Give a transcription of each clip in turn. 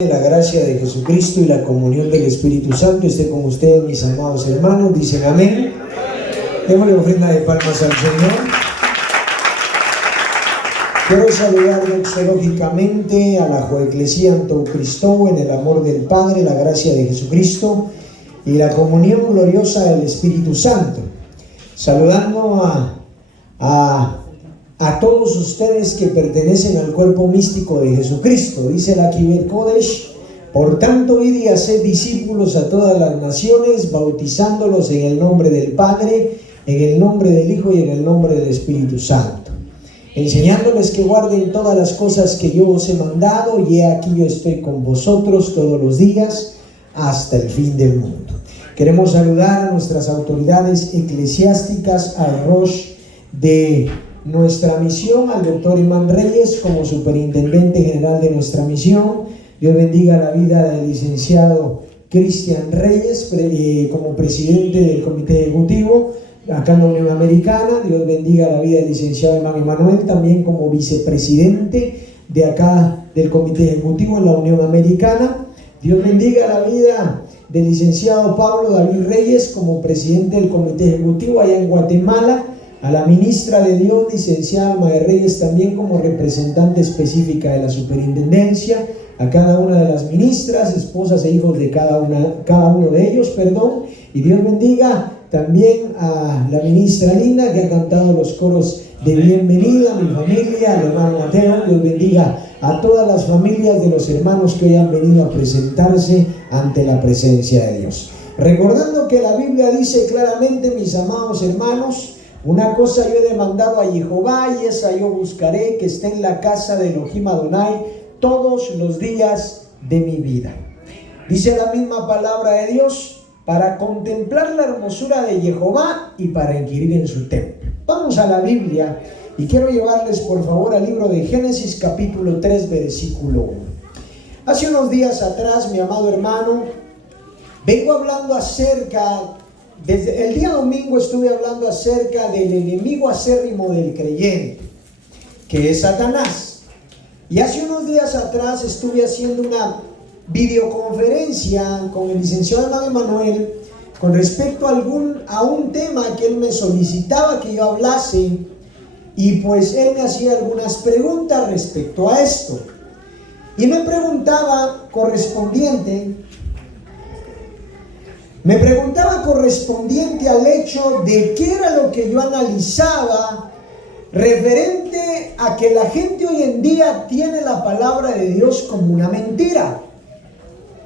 La gracia de Jesucristo y la comunión del Espíritu Santo esté con ustedes, mis amados hermanos. Dicen amén. Démosle ofrenda de palmas al Señor. Quiero saludar doxológicamente a la Joeclesía Antou Cristo en el amor del Padre, la gracia de Jesucristo y la comunión gloriosa del Espíritu Santo. Saludando a todos ustedes que pertenecen al cuerpo místico de Jesucristo. Dice la Kibet Kodesh: por tanto, id y haced discípulos a todas las naciones, bautizándolos en el nombre del Padre, en el nombre del Hijo y en el nombre del Espíritu Santo, enseñándoles que guarden todas las cosas que yo os he mandado, y he aquí yo estoy con vosotros todos los días hasta el fin del mundo. Queremos saludar a nuestras autoridades eclesiásticas, al Rosh de nuestra misión, al doctor Imán Reyes como superintendente general de nuestra misión. Dios bendiga la vida del licenciado Cristian Reyes como presidente del comité ejecutivo acá en la Unión Americana. Dios bendiga la vida del licenciado Imán Emanuel también como vicepresidente de acá del comité ejecutivo en la Unión Americana. Dios bendiga la vida del licenciado Pablo David Reyes como presidente del comité ejecutivo allá en Guatemala. A la ministra de Dios, licenciada Alma de Reyes, también como representante específica de la superintendencia, a cada una de las ministras, esposas e hijos de cada uno de ellos, y Dios bendiga también a la ministra Linda, que ha cantado los coros de bienvenida, mi familia, al hermano Mateo. Dios bendiga a todas las familias de los hermanos que hoy han venido a presentarse ante la presencia de Dios. Recordando que la Biblia dice claramente, mis amados hermanos: una cosa yo he demandado a Jehová, y esa yo buscaré, que esté en la casa de Elohim Adonai todos los días de mi vida. Dice la misma palabra de Dios: para contemplar la hermosura de Jehová y para inquirir en su templo. Vamos a la Biblia y quiero llevarles por favor al libro de Génesis capítulo 3 versículo 1. Hace unos días atrás, mi amado hermano, vengo hablando desde el día domingo estuve hablando acerca del enemigo acérrimo del creyente, que es Satanás. Y hace unos días atrás estuve haciendo una videoconferencia con el licenciado Hernán Emanuel con respecto a un tema que él me solicitaba que yo hablase, y pues él me hacía algunas preguntas respecto a esto. Y me preguntaba correspondiente al hecho de qué era lo que yo analizaba referente a que la gente hoy en día tiene la palabra de Dios como una mentira,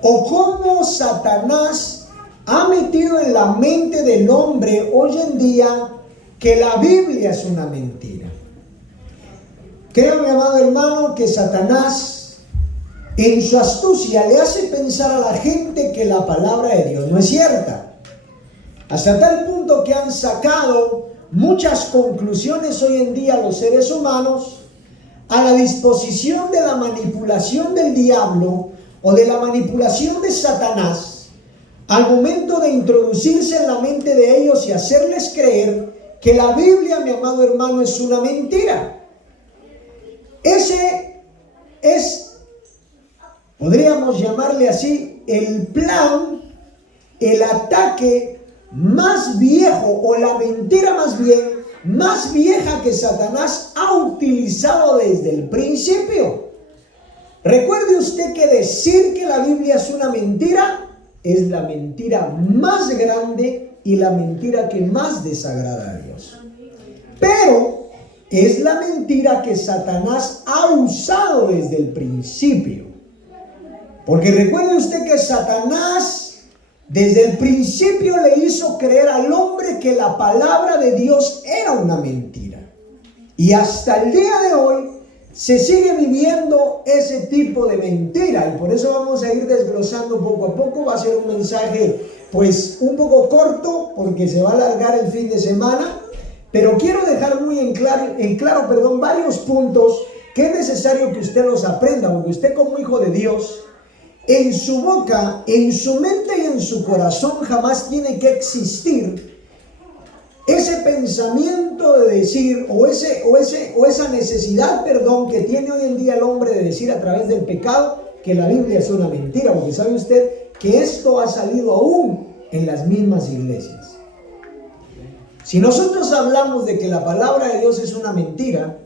o cómo Satanás ha metido en la mente del hombre hoy en día que la Biblia es una mentira. Creo, mi amado hermano, que Satanás en su astucia le hace pensar a la gente que la palabra de Dios no es cierta, hasta tal punto que han sacado muchas conclusiones hoy en día los seres humanos a la disposición de la manipulación del diablo o de la manipulación de Satanás al momento de introducirse en la mente de ellos y hacerles creer que la Biblia, mi amado hermano, es una mentira. Ese es, podríamos llamarle así, el plan, el ataque más viejo, o la mentira más bien, más vieja que Satanás ha utilizado desde el principio. Recuerde usted que decir que la Biblia es una mentira es la mentira más grande y la mentira que más desagrada a Dios. Pero es la mentira que Satanás ha usado desde el principio. Porque recuerde usted que Satanás desde el principio le hizo creer al hombre que la palabra de Dios era una mentira. Y hasta el día de hoy se sigue viviendo ese tipo de mentira. Y por eso vamos a ir desglosando poco a poco. Va a ser un mensaje pues un poco corto, porque se va a alargar el fin de semana. Pero quiero dejar muy en claro, varios puntos que es necesario que usted los aprenda, porque usted como hijo de Dios, en su boca, en su mente y en su corazón jamás tiene que existir ese pensamiento de decir, o esa necesidad, que tiene hoy en día el hombre de decir a través del pecado: que la Biblia es una mentira, porque sabe usted que esto ha salido aún en las mismas iglesias. Si nosotros hablamos de que la palabra de Dios es una mentira,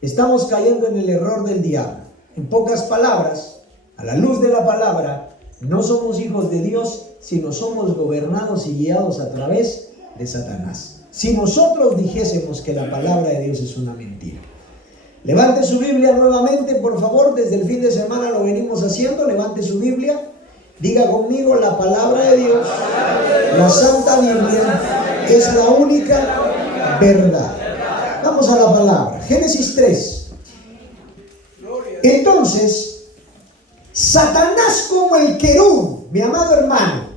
estamos cayendo en el error del diablo. En pocas palabras, a la luz de la palabra, no somos hijos de Dios, sino somos gobernados y guiados a través de Satanás. Si nosotros dijésemos que la palabra de Dios es una mentira. Levante su Biblia nuevamente, por favor. Desde el fin de semana lo venimos haciendo. Levante su Biblia. Diga conmigo: la palabra de Dios, la Santa Biblia, es la única verdad. Vamos a la palabra. Génesis 3. Entonces, Satanás, como el querub, mi amado hermano,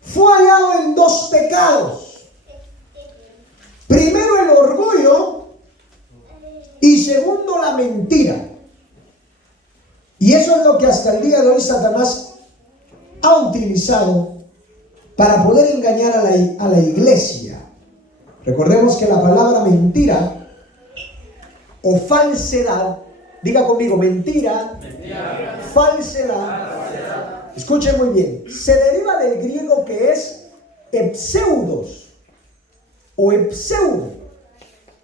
fue hallado en dos pecados. Primero, el orgullo, y segundo, la mentira. Y eso es lo que hasta el día de hoy Satanás ha utilizado para poder engañar a la iglesia. Recordemos que la palabra mentira o falsedad, diga conmigo: mentira, falsedad. Escuchen muy bien, se deriva del griego que es epseudos o epseudo,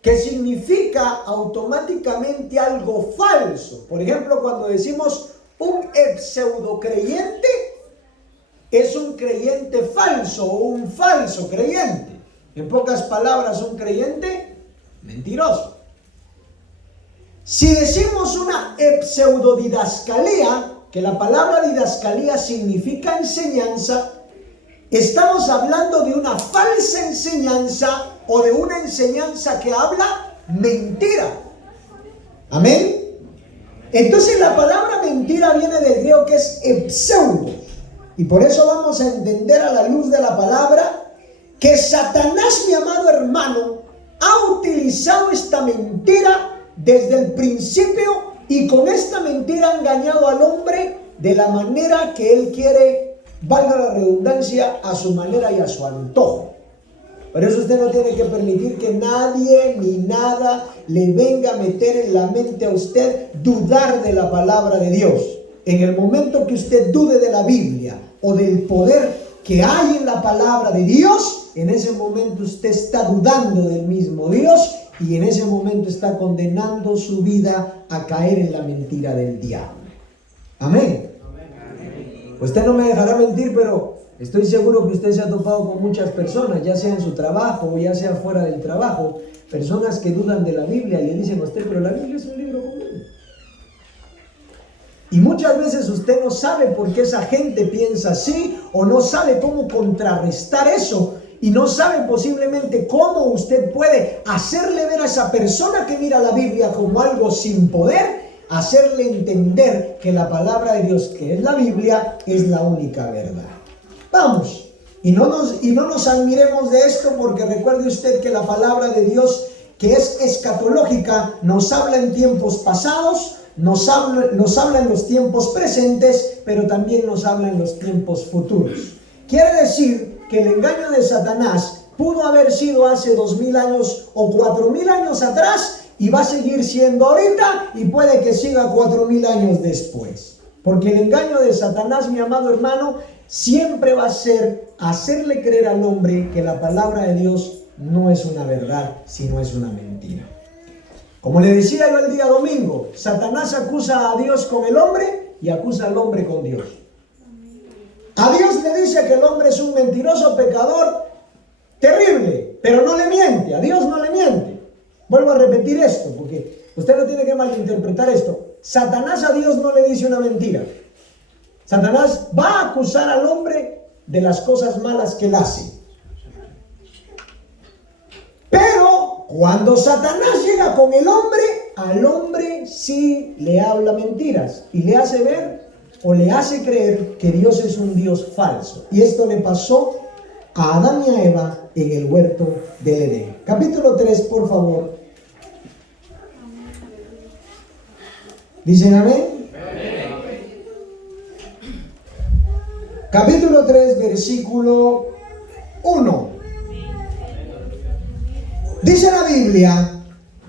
que significa automáticamente algo falso. Por ejemplo, cuando decimos un pseudo creyente, es un creyente falso o un falso creyente. En pocas palabras, un creyente mentiroso. Si decimos una pseudodidascalía, que la palabra didascalía significa enseñanza, estamos hablando de una falsa enseñanza o de una enseñanza que habla mentira. Amén. Entonces la palabra mentira viene del griego que es pseudo. Y por eso vamos a entender a la luz de la palabra que Satanás, mi amado hermano, ha utilizado esta mentira desde el principio, y con esta mentira ha engañado al hombre de la manera que él quiere, valga la redundancia, a su manera y a su antojo. Por eso usted no tiene que permitir que nadie ni nada le venga a meter en la mente a usted dudar de la palabra de Dios. En el momento que usted dude de la Biblia o del poder que hay en la palabra de Dios, en ese momento usted está dudando del mismo Dios, y en ese momento está condenando su vida a caer en la mentira del diablo. Amén. Usted no me dejará mentir, pero estoy seguro que usted se ha topado con muchas personas, ya sea en su trabajo o ya sea fuera del trabajo, personas que dudan de la Biblia y le dicen a usted: pero la Biblia es un libro común. Y muchas veces usted no sabe por qué esa gente piensa así, o no sabe cómo contrarrestar eso, y no sabe posiblemente cómo usted puede hacerle ver a esa persona que mira la Biblia como algo sin poder, hacerle entender que la palabra de Dios, que es la Biblia, es la única verdad. Vamos, y no nos admiremos de esto, porque recuerde usted que la palabra de Dios, que es escatológica, nos habla en tiempos pasados, nos habla en los tiempos presentes, pero también nos habla en los tiempos futuros. Quiere decir que el engaño de Satanás pudo haber sido hace 2000 años o 4000 años atrás, y va a seguir siendo ahorita, y puede que siga 4000 años después. Porque el engaño de Satanás, mi amado hermano, siempre va a ser hacerle creer al hombre que la palabra de Dios no es una verdad, sino es una mentira. Como le decía yo el día domingo, Satanás acusa a Dios con el hombre y acusa al hombre con Dios. A Dios le dice que el hombre es un mentiroso, pecador, terrible, pero no le miente. A Dios no le miente. Vuelvo a repetir esto, porque usted no tiene que malinterpretar esto. Satanás a Dios no le dice una mentira. Satanás va a acusar al hombre de las cosas malas que él hace. Pero cuando Satanás llega con el hombre, al hombre sí le habla mentiras y le hace ver o le hace creer que Dios es un Dios falso. Y esto le pasó a Adán y a Eva en el huerto del Edén. Capítulo 3, por favor. ¿Dicen amén? Capítulo 3, versículo 1. Dice la Biblia: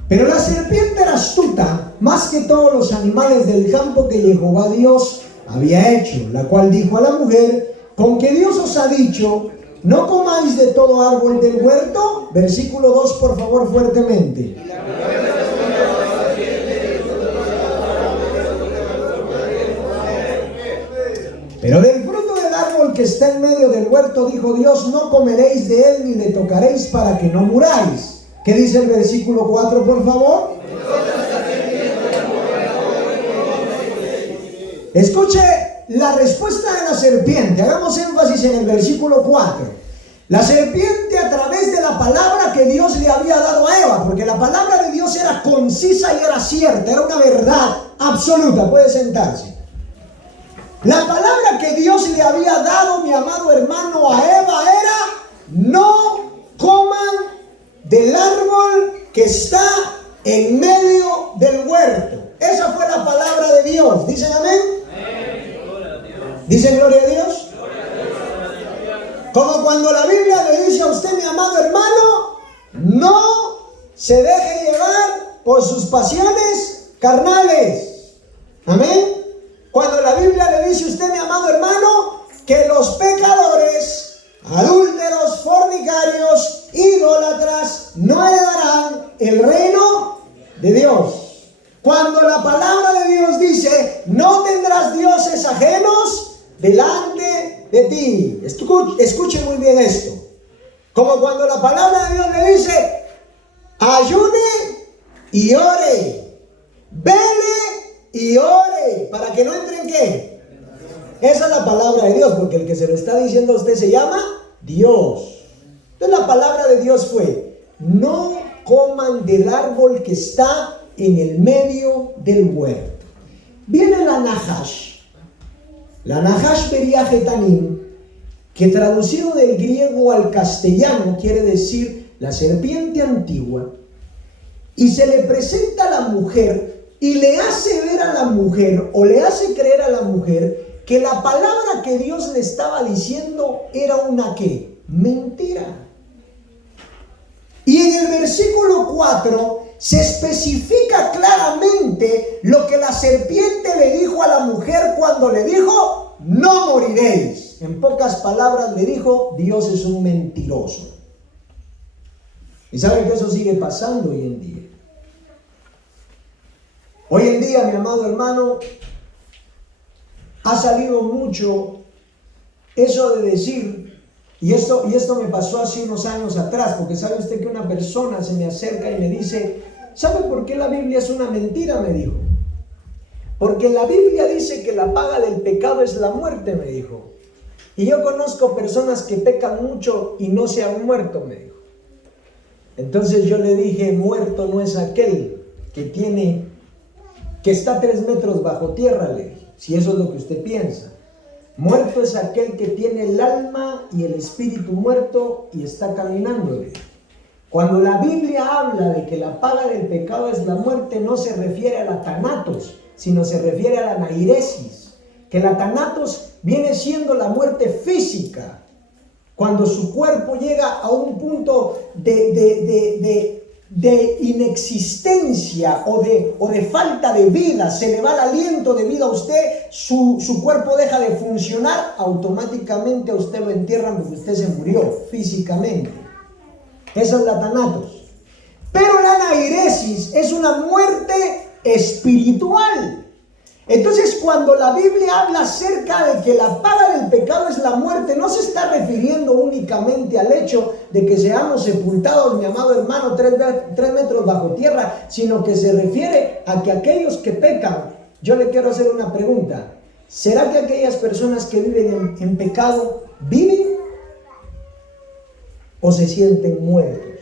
pero la serpiente era astuta más que todos los animales del campo que Jehová Dios había hecho, la cual dijo a la mujer: con que Dios os ha dicho, no comáis de todo árbol del huerto. Versículo 2, por favor, fuertemente. Pero del fruto del árbol que está en medio del huerto, dijo Dios, no comeréis de él ni le tocaréis para que no muráis. ¿Qué dice el versículo 4, por favor? Escuche la respuesta de la serpiente. Hagamos énfasis en el versículo 4. La serpiente, a través de la palabra que Dios le había dado a Eva, porque la palabra de Dios era concisa y era cierta, era una verdad absoluta. Puede sentarse. La palabra que Dios le había dado, mi amado hermano, a Eva era: no coman del árbol que está en medio del huerto. Esa fue la palabra de Dios. ¿Dicen amén? ¿Dicen gloria a Dios? Como cuando la Biblia le dice a usted, mi amado hermano, no se deje llevar por sus pasiones carnales. Amén. Cuando la Biblia le dice a usted, mi amado hermano, que los pecadores, adúlteros, fornicarios, idólatras, no heredarán el reino de Dios. Cuando la palabra de Dios dice, no tendrás dioses ajenos delante de ti. Escuche muy bien esto. Como cuando la palabra de Dios le dice, ayune y ore, vele y ore, para que no entre en ¿qué? Esa es la palabra de Dios, porque el que se lo está diciendo a usted se llama Dios. Entonces la palabra de Dios fue: no coman del árbol que está en el medio del huerto. Viene la Nahash Beria Getanim, que traducido del griego al castellano quiere decir la serpiente antigua, y se le presenta a la mujer y le hace ver a la mujer, o le hace creer a la mujer, que la palabra que Dios le estaba diciendo era una ¿qué? Mentira. Y en el versículo 4 se especifica claramente lo que la serpiente le dijo a la mujer cuando le dijo, no moriréis. En pocas palabras le dijo, Dios es un mentiroso. Y saben que eso sigue pasando hoy en día. Hoy en día, mi amado hermano, ha salido mucho eso de decir, y esto me pasó hace unos años atrás, porque sabe usted que una persona se me acerca y me dice, ¿sabe por qué la Biblia es una mentira? Me dijo. Porque la Biblia dice que la paga del pecado es la muerte, me dijo. Y yo conozco personas que pecan mucho y no se han muerto, me dijo. Entonces yo le dije, muerto no es aquel que está 3 metros bajo tierra, le dije, si eso es lo que usted piensa. Muerto es aquel que tiene el alma y el espíritu muerto y está caminando. Cuando la Biblia habla de que la paga del pecado es la muerte, no se refiere a la thanatos, sino se refiere a la nairesis. Que la thanatos viene siendo la muerte física, cuando su cuerpo llega a un punto de inexistencia o de falta de vida, se le va el aliento de vida a usted, su cuerpo deja de funcionar, automáticamente a usted lo entierran porque usted se murió físicamente. Esa es la thanatos. Pero la nairesis es una muerte espiritual. Entonces, cuando la Biblia habla acerca de que la paga del pecado es la muerte, no se está refiriendo únicamente al hecho de que seamos sepultados, mi amado hermano, 3 metros bajo tierra, sino que se refiere a que aquellos que pecan, yo le quiero hacer una pregunta, ¿será que aquellas personas que viven en pecado viven o se sienten muertos?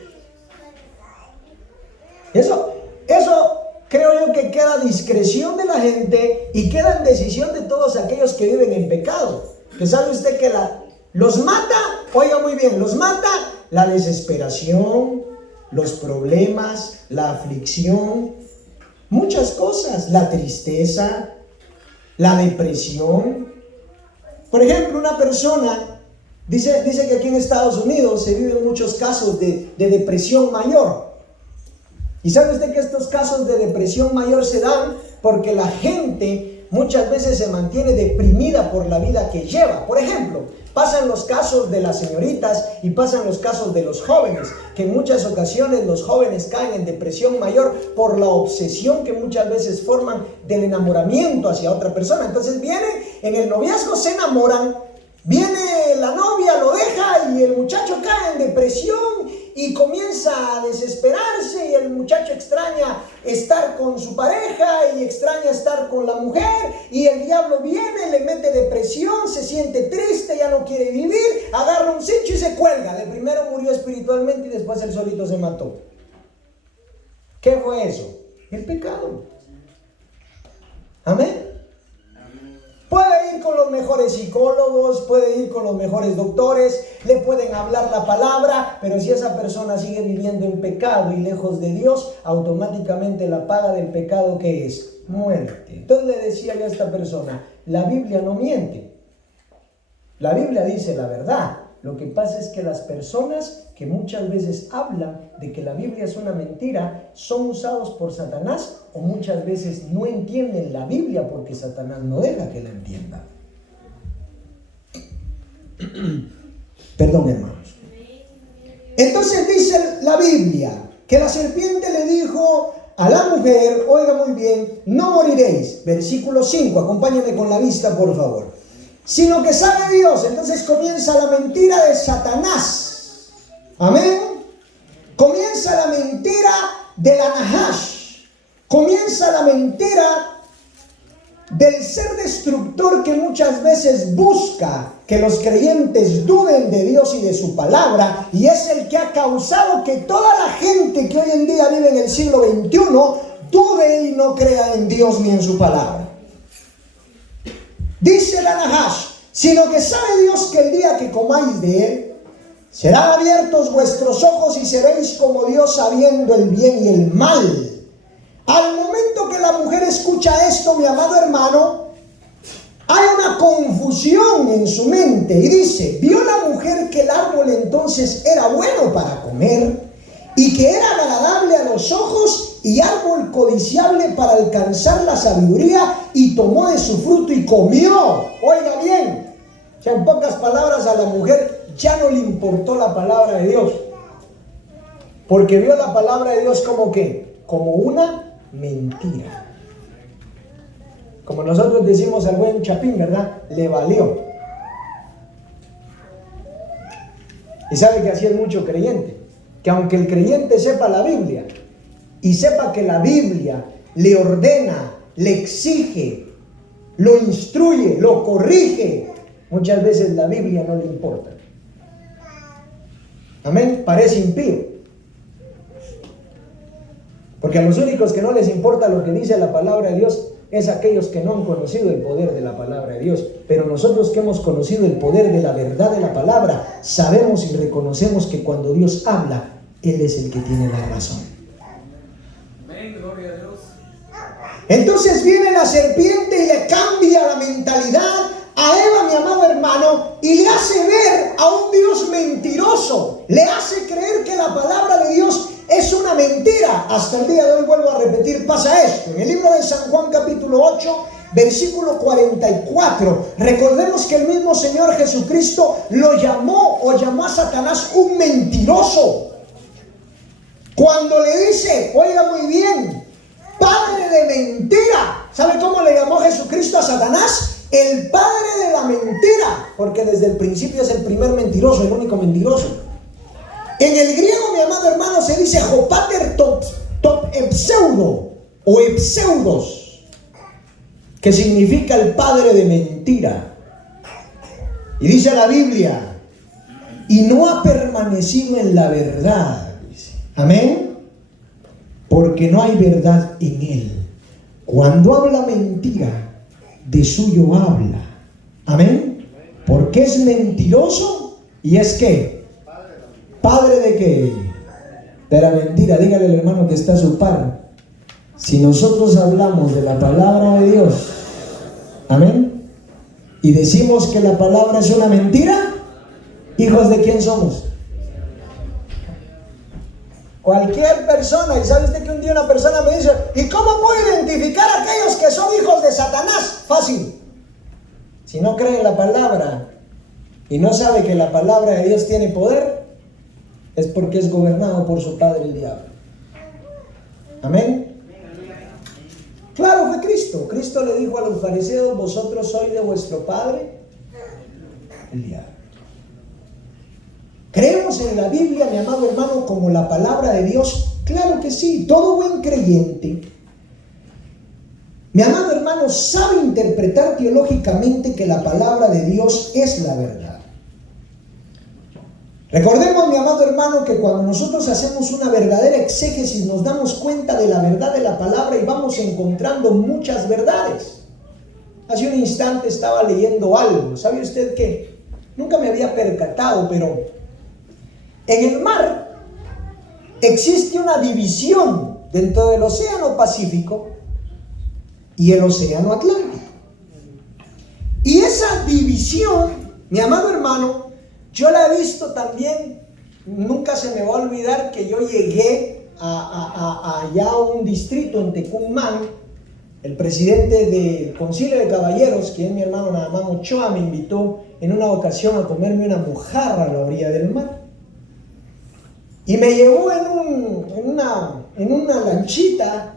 Eso creo yo que queda a discreción de la gente y queda en decisión de todos aquellos que viven en pecado. Que sabe usted que los mata, oiga muy bien, los mata la desesperación, los problemas, la aflicción, muchas cosas, la tristeza, la depresión. Por ejemplo, una persona, dice que aquí en Estados Unidos se viven muchos casos de depresión mayor. Y sabe usted que estos casos de depresión mayor se dan porque la gente muchas veces se mantiene deprimida por la vida que lleva. Por ejemplo, pasan los casos de las señoritas y pasan los casos de los jóvenes, que en muchas ocasiones los jóvenes caen en depresión mayor por la obsesión que muchas veces forman del enamoramiento hacia otra persona. Entonces vienen, en el noviazgo se enamoran, viene la novia, lo deja y el muchacho cae en depresión y comienza a desesperarse y el muchacho extraña estar con su pareja y extraña estar con la mujer y el diablo viene, le mete depresión, se siente triste, ya no quiere vivir, agarra un cincho y se cuelga. De primero murió espiritualmente y después él solito se mató. ¿Qué fue eso? El pecado. Amén. Puede ir con los mejores psicólogos, puede ir con los mejores doctores, le pueden hablar la palabra, pero si esa persona sigue viviendo en pecado y lejos de Dios, automáticamente la paga del pecado, ¿qué es? Muerte. Entonces le decía yo a esta persona, la Biblia no miente, la Biblia dice la verdad. Lo que pasa es que las personas que muchas veces hablan de que la Biblia es una mentira son usados por Satanás o muchas veces no entienden la Biblia porque Satanás no deja que la entiendan. Perdón, hermanos. Entonces dice la Biblia que la serpiente le dijo a la mujer, oiga muy bien, no moriréis. Versículo 5, acompáñenme con la vista, por favor. Sino que sabe Dios. Entonces comienza la mentira de Satanás. Amén. Comienza la mentira de la Nahash. Comienza la mentira del ser destructor que muchas veces busca que los creyentes duden de Dios y de su palabra, y es el que ha causado que toda la gente que hoy en día vive en el siglo XXI dude y no crea en Dios ni en su palabra. Dice la Nahash, sino que sabe Dios que el día que comáis de él, serán abiertos vuestros ojos y seréis como Dios sabiendo el bien y el mal. Al momento que la mujer escucha esto, mi amado hermano, hay una confusión en su mente y dice, vio la mujer que el árbol entonces era bueno para comer y que era agradable a los ojos y árbol codiciable para alcanzar la sabiduría, y tomó de su fruto y comió. Oiga bien, o sea, en pocas palabras, a la mujer ya no le importó la palabra de Dios, porque vio la palabra de Dios como ¿qué? Como una mentira. Como nosotros decimos al buen chapín, ¿verdad? Le valió. Y sabe que así es mucho creyente, que aunque el creyente sepa la Biblia y sepa que la Biblia le ordena, le exige, lo instruye, lo corrige, muchas veces la Biblia no le importa. Amén, parece impío. Porque a los únicos que no les importa lo que dice la palabra de Dios es aquellos que no han conocido el poder de la palabra de Dios. Pero nosotros que hemos conocido el poder de la verdad de la palabra, sabemos y reconocemos que cuando Dios habla, Él es el que tiene la razón. Amén, gloria a Dios. Entonces viene la serpiente y le cambia la mentalidad a Eva, mi amado hermano, y le hace ver a un Dios mentiroso. Le hace creer que la palabra de Dios es una mentira. Hasta el día de hoy, vuelvo a repetir, pasa esto. En el libro de San Juan capítulo 8, versículo 44, recordemos que el mismo Señor Jesucristo lo llamó o llamó a Satanás un mentiroso. Cuando le dice, oiga muy bien, padre de mentira. ¿Sabe cómo le llamó Jesucristo a Satanás? El padre de la mentira, porque desde el principio es el primer mentiroso, el único mentiroso. En el griego, mi amado hermano, se dice Jopater top epseudo o epseudos, que significa el padre de mentira. Y dice la Biblia, y no ha permanecido en la verdad, dice. Amén, porque no hay verdad en él. Cuando habla mentira, de suyo habla. Amén, porque es mentiroso y es ¿qué? ¿Padre de qué? De la mentira. Dígale al hermano que está a su par, si nosotros hablamos de la palabra de Dios, amén, y decimos que la palabra es una mentira, ¿hijos de quién somos? Cualquier persona, y sabe usted que un día una persona me dice, ¿y cómo puedo identificar a aquellos que son hijos de Satanás? Fácil. Si no cree en la palabra y no sabe que la palabra de Dios tiene poder, es porque es gobernado por su padre el diablo. Amén. Claro, fue Cristo. Cristo le dijo a los fariseos, vosotros sois de vuestro padre el diablo. ¿Creemos en la Biblia, mi amado hermano, como la palabra de Dios? Claro que sí. Todo buen creyente, mi amado hermano, sabe interpretar teológicamente que la palabra de Dios es la verdad. Recordemos, mi amado hermano, que cuando nosotros hacemos una verdadera exégesis nos damos cuenta de la verdad de la palabra y vamos encontrando muchas verdades. Hace un instante estaba leyendo algo. ¿Sabe usted qué? Nunca me había percatado, pero en el mar existe una división dentro del océano Pacífico y el océano Atlántico. Y esa división, mi amado hermano, yo la he visto también. Nunca se me va a olvidar que yo llegué allá a un distrito en Tecumán. El presidente del Concilio de Caballeros, que es mi hermano Naamán Ochoa, me invitó en una ocasión a comerme una mojarra a la orilla del mar. Y me llevó en una lanchita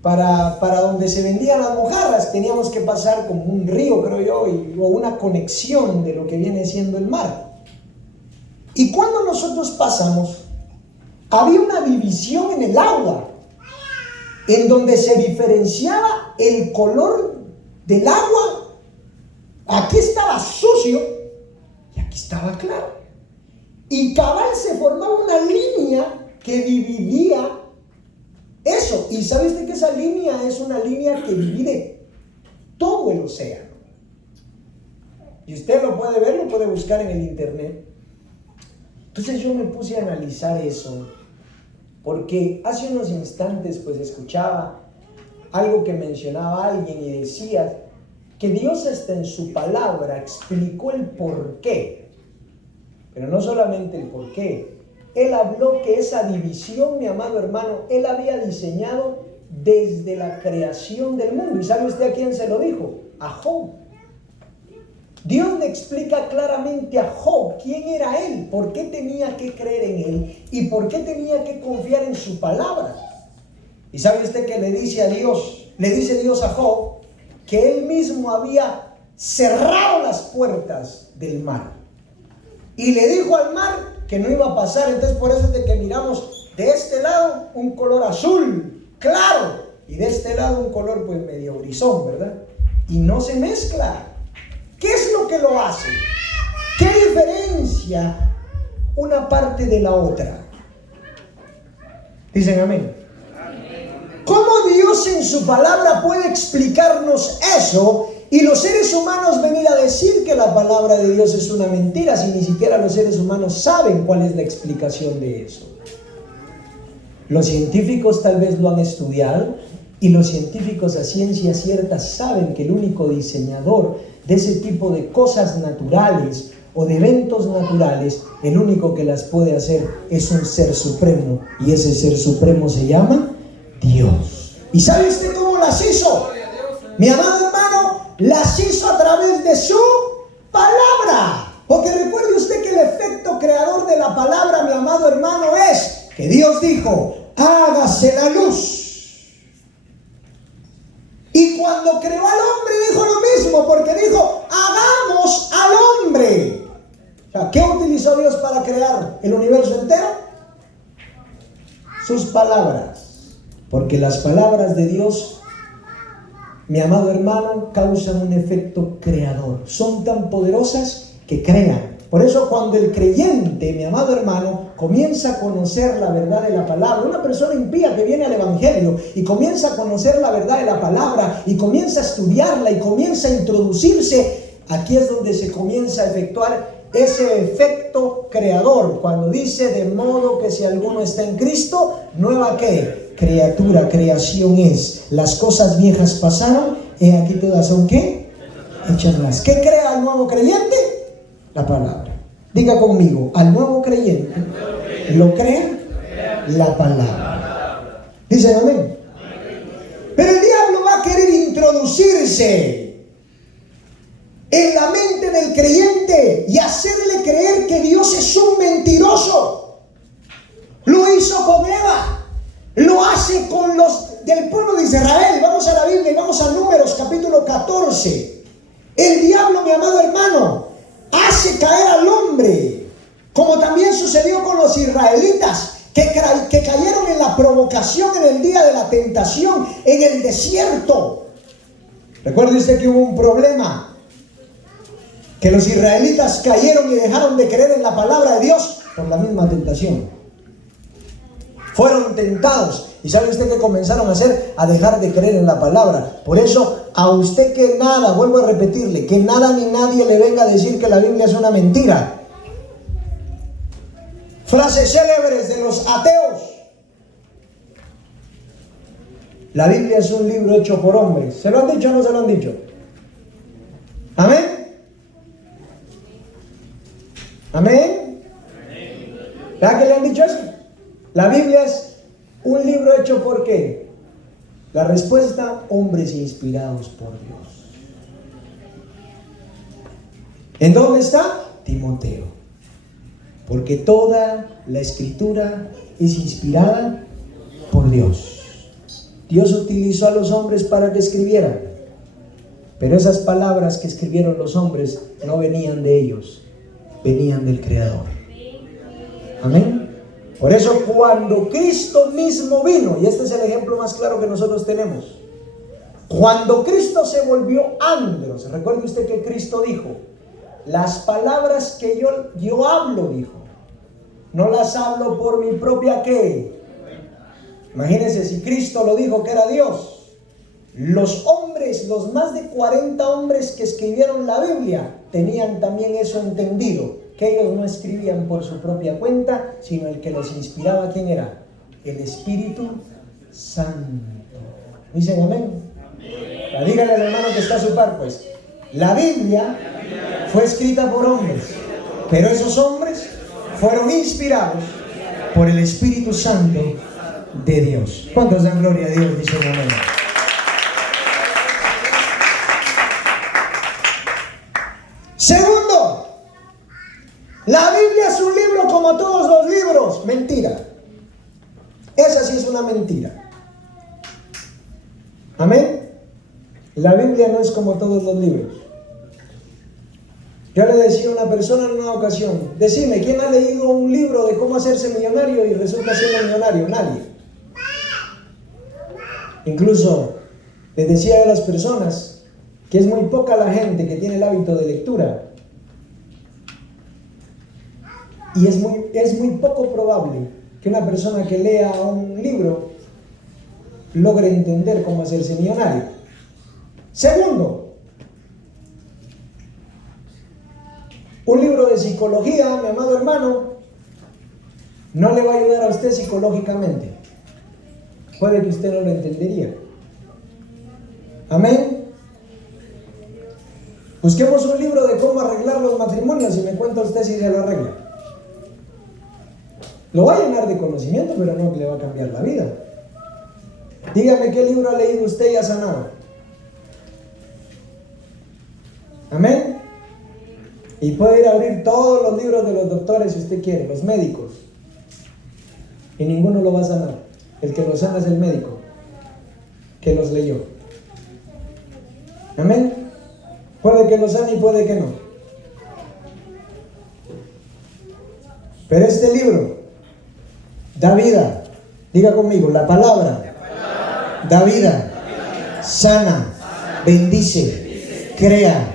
para donde se vendían las mojarras. Teníamos que pasar como un río, creo yo, o una conexión de lo que viene siendo el mar. Y cuando nosotros pasamos, había una división en el agua, en donde se diferenciaba el color del agua. Aquí estaba sucio y aquí estaba claro. Y cabal se formaba una línea que dividía eso. Y sabe usted que esa línea es una línea que divide todo el océano. Y usted lo puede ver, lo puede buscar en el internet. Entonces yo me puse a analizar eso, porque hace unos instantes pues escuchaba algo que mencionaba alguien y decía que Dios hasta en su palabra explicó el porqué. Pero no solamente el porqué. Él habló que esa división, mi amado hermano, Él había diseñado desde la creación del mundo. ¿Y sabe usted a quién se lo dijo? A Job. Dios le explica claramente a Job quién era él, por qué tenía que creer en él y por qué tenía que confiar en su palabra. ¿Y sabe usted qué le dice a Dios? Le dice Dios a Job que él mismo había cerrado las puertas del mar. Y le dijo al mar que no iba a pasar. Entonces por eso es de que miramos de este lado un color azul claro y de este lado un color pues medio grisón, ¿verdad? Y no se mezcla. ¿Qué es lo que lo hace? ¿Qué diferencia una parte de la otra? Dicen amén. ¿Cómo Dios en su palabra puede explicarnos eso y los seres humanos venir a decir que la palabra de Dios es una mentira si ni siquiera los seres humanos saben cuál es la explicación de eso? Los científicos tal vez lo han estudiado y los científicos a ciencia cierta saben que el único diseñador de ese tipo de cosas naturales o de eventos naturales, el único que las puede hacer es un ser supremo, y ese ser supremo se llama Dios. ¿Y sabe usted cómo las hizo? Mi amado hermano, las hizo a través de su palabra. Porque recuerde usted que el efecto creador de la palabra, mi amado hermano, es que Dios dijo, hágase la luz. Y cuando creó al hombre dijo lo mismo, porque dijo, hagamos al hombre. O sea, ¿qué utilizó Dios para crear el universo entero? Sus palabras. Porque las palabras de Dios, mi amado hermano, causan un efecto creador. Son tan poderosas que crean. Por eso cuando el creyente, mi amado hermano, comienza a conocer la verdad de la palabra, una persona impía que viene al evangelio y comienza a conocer la verdad de la palabra y comienza a estudiarla y comienza a introducirse, aquí es donde se comienza a efectuar ese efecto creador. Cuando dice, de modo que si alguno está en Cristo, nueva ¿qué? Criatura, creación es. Las cosas viejas pasaron, y aquí todas son ¿qué? Hechas nuevas. ¿Qué crea el nuevo creyente? La palabra. Diga conmigo, al nuevo creyente lo crea la palabra. ¿Dicen amén? Pero el diablo va a querer introducirse en la mente del creyente y hacerle creer que Dios es un mentiroso. Lo hizo con Eva, lo hace con los del pueblo de Israel. Vamos a la Biblia y vamos a Números capítulo 14. El diablo, mi amado hermano, hace caer al hombre, como también sucedió con los israelitas, que cayeron en la provocación en el día de la tentación, en el desierto. Recuerde usted que hubo un problema, que los israelitas cayeron y dejaron de creer en la palabra de Dios por la misma tentación. Fueron tentados. ¿Y sabe usted qué comenzaron a hacer? A dejar de creer en la palabra. Por eso, a usted que nada, vuelvo a repetirle, que nada ni nadie le venga a decir que la Biblia es una mentira. Frases célebres de los ateos. La Biblia es un libro hecho por hombres. ¿Se lo han dicho o no se lo han dicho? ¿Amén? ¿Amén? ¿Verdad que le han dicho eso? La Biblia es un libro hecho por ¿qué? La respuesta: hombres inspirados por Dios. ¿En dónde está? Timoteo. Porque toda la escritura es inspirada por Dios. Dios utilizó a los hombres para que escribieran, pero esas palabras que escribieron los hombres no venían de ellos, venían del Creador. Amén. Por eso cuando Cristo mismo vino, y este es el ejemplo más claro que nosotros tenemos, cuando Cristo se volvió andros, recuerde usted que Cristo dijo: las palabras que yo hablo, dijo, no las hablo por mi propia ¿qué? Imagínense, si Cristo lo dijo que era Dios, los hombres, los más de 40 hombres que escribieron la Biblia, tenían también eso entendido, que ellos no escribían por su propia cuenta, sino el que los inspiraba, ¿quién era? El Espíritu Santo. ¿Dicen amén? Díganle al hermano que está a su par, pues. La Biblia fue escrita por hombres, pero esos hombres fueron inspirados por el Espíritu Santo de Dios. ¿Cuántos dan gloria a Dios? Dicen amén. Segundo, la Biblia es un libro como todos los libros. Mentira. Esa sí es una mentira. Amén. La Biblia no es como todos los libros. Yo le decía a una persona en una ocasión: decime, ¿quién ha leído un libro de cómo hacerse millonario y resulta siendo millonario? Nadie. Incluso les decía a las personas que es muy poca la gente que tiene el hábito de lectura. Y es muy poco probable que una persona que lea un libro logre entender cómo hacerse millonario. Segundo, un libro de psicología, mi amado hermano, no le va a ayudar a usted psicológicamente. Puede que usted no lo entendería. Amén. Busquemos un libro de cómo arreglar los matrimonios y me cuenta usted si se lo arregla. Lo va a llenar de conocimiento, pero no le va a cambiar la vida. Dígame qué libro ha leído usted y ha sanado. Amén. Y puede ir a abrir todos los libros de los doctores si usted quiere, los médicos, y ninguno lo va a sanar. El que lo sana es el médico que los leyó. Amén. Puede que lo sane y puede que no. Pero este libro da vida. Diga conmigo, la palabra da vida, sana, bendice, crea.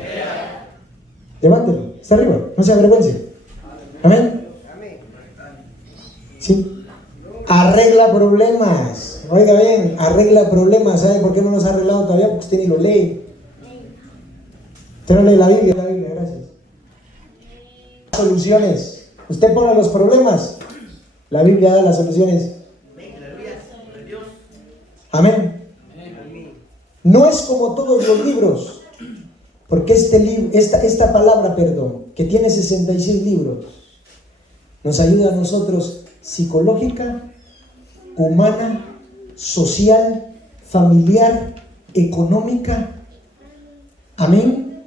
Levántelo, está arriba, no se avergüence. Amén. Sí. Arregla problemas. Oiga bien, arregla problemas. ¿Sabe por qué no los ha arreglado todavía? Porque usted ni lo lee. Usted no lee la Biblia, gracias. Soluciones. Usted pone los problemas, la Biblia da las soluciones. Amén. No es como todos los libros, porque esta palabra, que tiene 66 libros, nos ayuda a nosotros psicológica humana, social, familiar, económica, amén,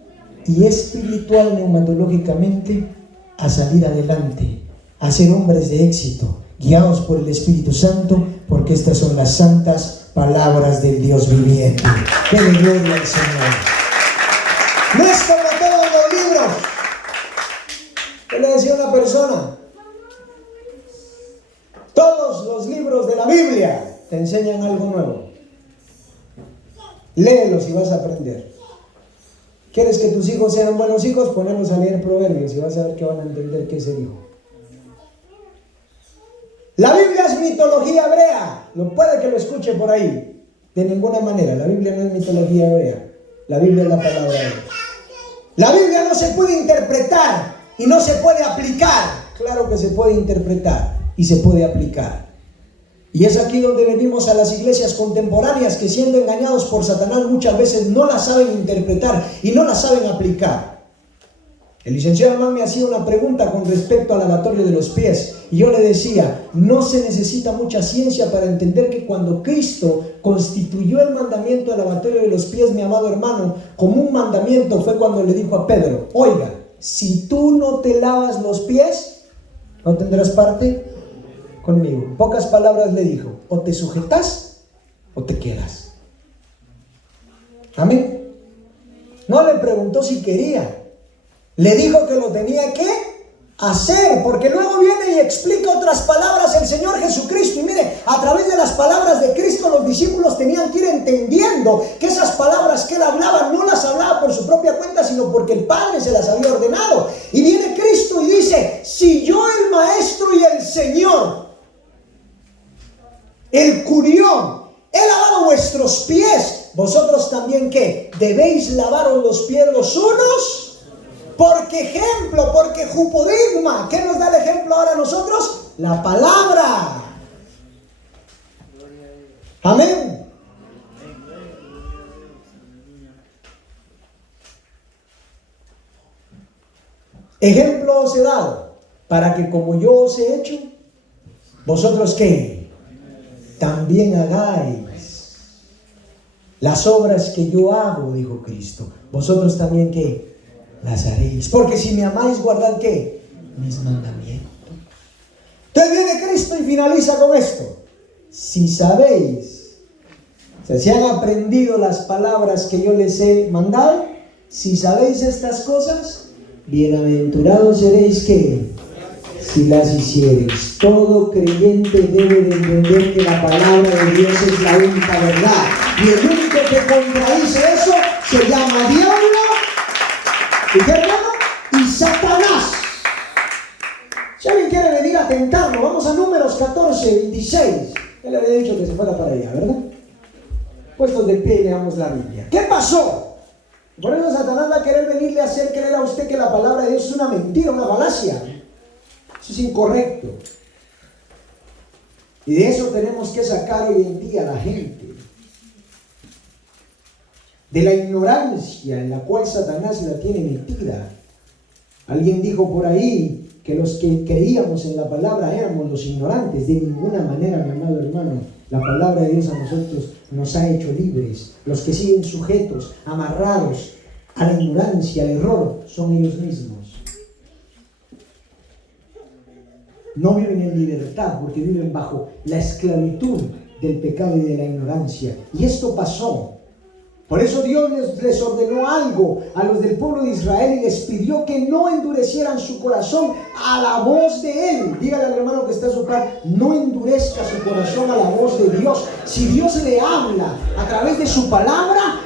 y espiritual, neumatológicamente, a salir adelante, a ser hombres de éxito, guiados por el Espíritu Santo, porque estas son las santas palabras del Dios viviente. Denle gloria al Señor. No es como todos los libros. ¿Qué le decía una persona? Todos los libros de la Biblia te enseñan algo nuevo. Léelos y vas a aprender. ¿Quieres que tus hijos sean buenos hijos? Ponemos a leer Proverbios y vas a ver que van a entender qué es el hijo. La Biblia es mitología hebrea. No puede que lo escuche por ahí. De ninguna manera. La Biblia no es mitología hebrea. La Biblia es la palabra de Dios. La Biblia no se puede interpretar y no se puede aplicar. Claro que se puede interpretar y se puede aplicar. Y es aquí donde venimos a las iglesias contemporáneas que, siendo engañados por Satanás, muchas veces no las saben interpretar y no las saben aplicar. El licenciado Hermán me hacía una pregunta con respecto al lavatorio de los pies, y yo le decía, no se necesita mucha ciencia para entender que cuando Cristo constituyó el mandamiento del lavatorio de los pies, mi amado hermano, como un mandamiento, fue cuando le dijo a Pedro: oiga, si tú no te lavas los pies, no tendrás parte conmigo. En pocas palabras le dijo: o te sujetas o te quedas. Amén. No le preguntó si quería, le dijo que lo tenía que hacer, porque luego viene y explica otras palabras el Señor Jesucristo. Y mire, a través de las palabras de Cristo, los discípulos tenían que ir entendiendo que esas palabras que él hablaba no las hablaba por su propia cuenta, sino porque el Padre se las había ordenado. Y viene Cristo y dice: si yo, el Maestro y el Señor, el Curión, he lavado vuestros pies, vosotros también, ¿qué? Debéis lavaros los pies los unos. Porque ejemplo, porque jupodigma. ¿Qué nos da el ejemplo ahora a nosotros? La palabra. Amén. Ejemplo os he dado, para que como yo os he hecho, vosotros ¿qué? También hagáis las obras que yo hago, dijo Cristo. Vosotros también ¿qué? Las haréis. Porque si me amáis, guardad ¿qué? Mis mandamientos. Entonces viene Cristo y finaliza con esto: si sabéis, o sea, si han aprendido las palabras que yo les he mandado, si sabéis estas cosas, bienaventurados seréis ¿qué? Si las hiciereis. Todo creyente debe de entender que la palabra de Dios es la única verdad, y el único que contradice eso se llama diablo. ¿Y qué, hermano? Y Satanás. Si alguien quiere venir a tentarlo, vamos a Números 14, 26. Él le había dicho que se fuera para allá, ¿verdad? Puestos de pie y leamos la Biblia. ¿Qué pasó? Por eso Satanás va a querer venirle a hacer creer a usted que la palabra de Dios es una mentira, una falacia. Eso es incorrecto. Y de eso tenemos que sacar hoy en día a la gente. De la ignorancia en la cual Satanás la tiene metida. Alguien dijo por ahí que los que creíamos en la palabra éramos los ignorantes. De ninguna manera, mi amado hermano. La palabra de Dios a nosotros nos ha hecho libres. Los que siguen sujetos, amarrados a la ignorancia, al error, son ellos mismos. No viven en libertad porque viven bajo la esclavitud del pecado y de la ignorancia. Y esto pasó. Por eso Dios les ordenó algo a los del pueblo de Israel y les pidió que no endurecieran su corazón a la voz de Él. Dígale al hermano que está a su par: no endurezca su corazón a la voz de Dios. Si Dios le habla a través de su palabra,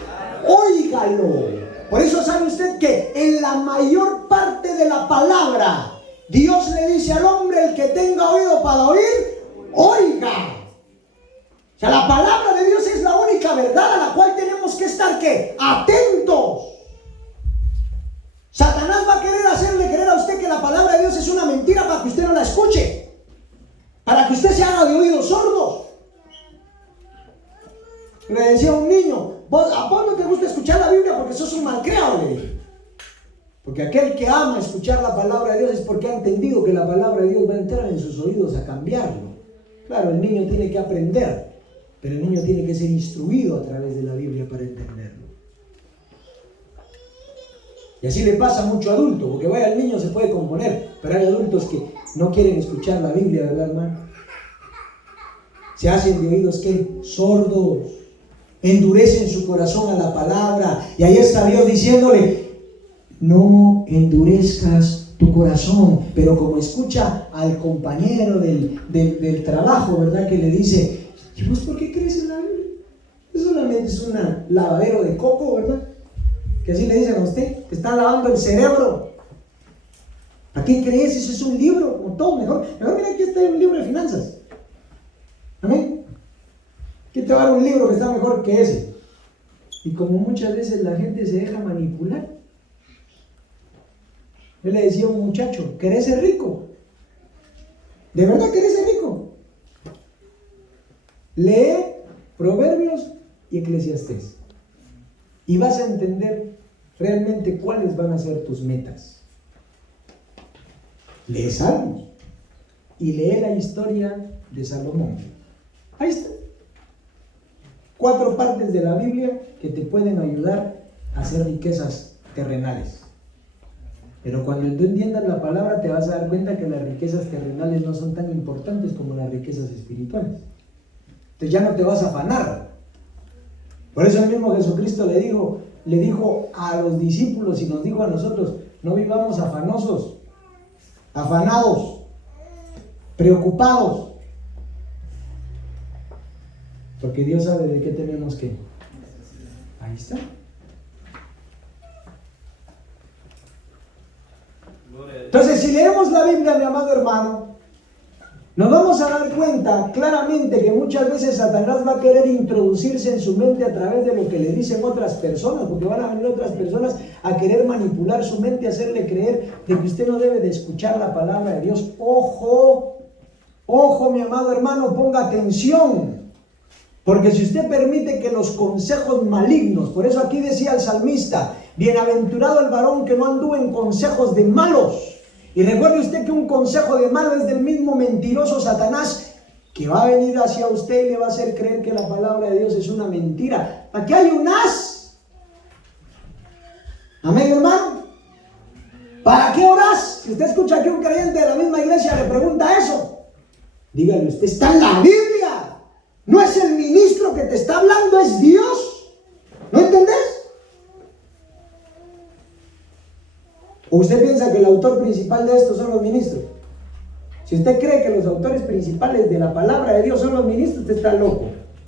óigalo. Por eso sabe usted que en la mayor parte de la palabra, Dios le dice al hombre: el que tenga oído para oír, oiga. O sea, la palabra de Dios es la única verdad a la cual tenemos que estar ¿qué? Atentos. Satanás va a querer hacerle creer a usted que la palabra de Dios es una mentira para que usted no la escuche, para que usted se haga de oídos sordos. Le decía a un niño: a vos no te gusta escuchar la Biblia porque sos un malcriado, le dije. Porque aquel que ama escuchar la palabra de Dios es porque ha entendido que la palabra de Dios va a entrar en sus oídos a cambiarlo. Claro, el niño tiene que aprender, pero el niño tiene que ser instruido a través de la Biblia para entenderlo. Y así le pasa a mucho adulto, porque vaya, el niño se puede componer, pero hay adultos que no quieren escuchar la Biblia, ¿verdad, hermano? Se hacen de oídos que sordos, endurecen su corazón a la palabra, y ahí está Dios diciéndole: no endurezcas tu corazón. Pero como escucha al compañero del trabajo, ¿verdad?, que le dice: ¿y vos por qué crees en la Biblia? Eso solamente es un lavadero de coco, ¿verdad? Que así le dicen a usted, que está lavando el cerebro. ¿A qué crees? Eso es un libro, o todo, mejor mira, aquí está un libro de finanzas. Amén. ¿Qué te va a dar un libro que está mejor que ese? Y como muchas veces la gente se deja manipular. Yo le decía a un muchacho: ¿querés ser rico? ¿De verdad querés ser rico? Lee Proverbios y Eclesiastés y vas a entender realmente cuáles van a ser tus metas. Lee Salmos y lee la historia de Salomón. Ahí está. 4 partes de la Biblia que te pueden ayudar a hacer riquezas terrenales. Pero cuando tú entiendas la palabra, te vas a dar cuenta que las riquezas terrenales no son tan importantes como las riquezas espirituales. Entonces ya no te vas a afanar. Por eso el mismo Jesucristo le dijo a los discípulos y nos dijo a nosotros: no vivamos afanosos, afanados, preocupados, porque Dios sabe de qué tenemos que. Ahí está. Entonces, si leemos la Biblia, mi amado hermano, nos vamos a dar cuenta claramente que muchas veces Satanás va a querer introducirse en su mente a través de lo que le dicen otras personas, porque van a venir otras personas a querer manipular su mente, hacerle creer de que usted no debe de escuchar la palabra de Dios. Ojo, ojo, mi amado hermano, ponga atención. Porque si usted permite que los consejos malignos, por eso aquí decía el salmista: bienaventurado el varón que no anduvo en consejos de malos. Y recuerde usted que un consejo de malo es del mismo mentiroso Satanás, que va a venir hacia usted y le va a hacer creer que la palabra de Dios es una mentira. Aquí hay un as. Amén, hermano. ¿Para qué orás? Si usted escucha que un creyente de la misma iglesia le pregunta eso, dígale usted: está en la Biblia. No es el ministro que te está hablando, es Dios. ¿No entendés? ¿O usted piensa que el autor principal de esto son los ministros? Si usted cree que los autores principales de la palabra de Dios son los ministros, usted está loco.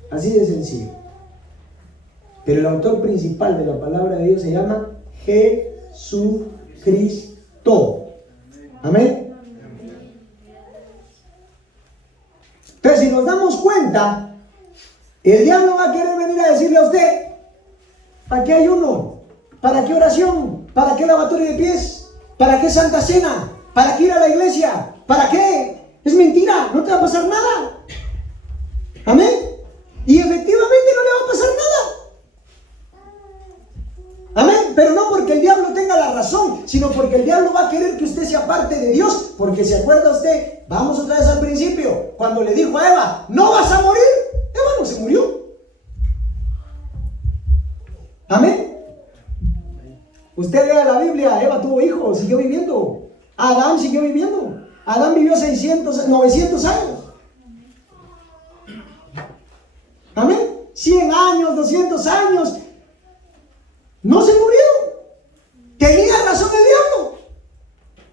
Así de sencillo. Pero el autor principal de la palabra de Dios se llama Jesucristo. Amén. Entonces, si nos damos cuenta, el diablo va a querer venir a decirle a usted: ¿para qué ayuno? ¿Para qué oración? ¿Para qué lavatorio de pies? ¿Para qué santa cena? ¿Para qué ir a la iglesia? ¿Para qué? Es mentira, no te va a pasar nada. Amén. Y efectivamente no le va a pasar nada. Amén. Pero no porque el diablo tenga la razón, sino porque el diablo va a querer que usted sea parte de Dios. Porque se acuerda usted, vamos otra vez al principio, cuando le dijo a Eva: no vas a morir. Eva no se murió. Amén. Usted lea la Biblia, Eva tuvo hijos, siguió viviendo. Adán siguió viviendo. Adán vivió 900 años. Amén. 100 años, 200 años. No se murió. ¿Tenía razón el diablo?